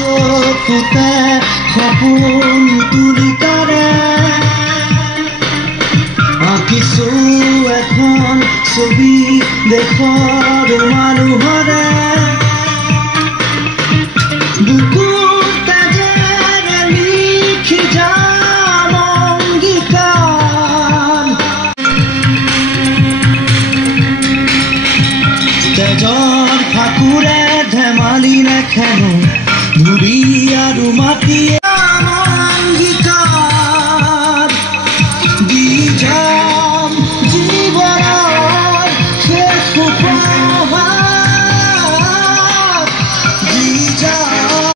চকুতে সপোন তুলিকাৰে আঁকিছো এখন ছবি দেশৰ মানুহৰে বুকুৰ তেজেৰে লিখি যাম অংগীকাৰ তেজৰ ফাকুৰে ধেমালি নেখেনো ধুবি